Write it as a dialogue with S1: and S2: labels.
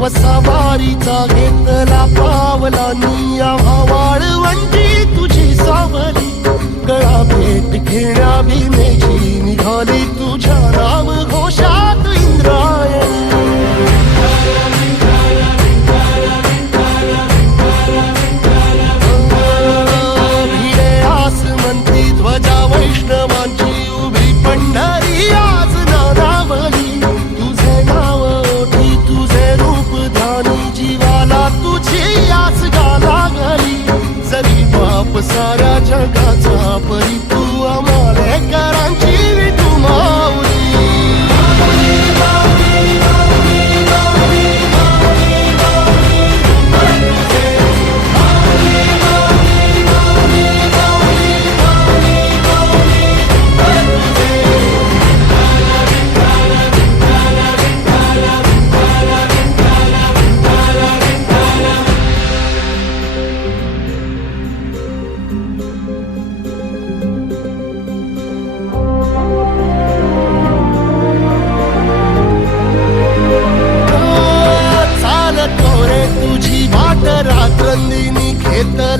S1: व सवारीचा घेत तुझी याच गाला घाली. जरी बाप सारा जगाचा परी ಎತ್ತರ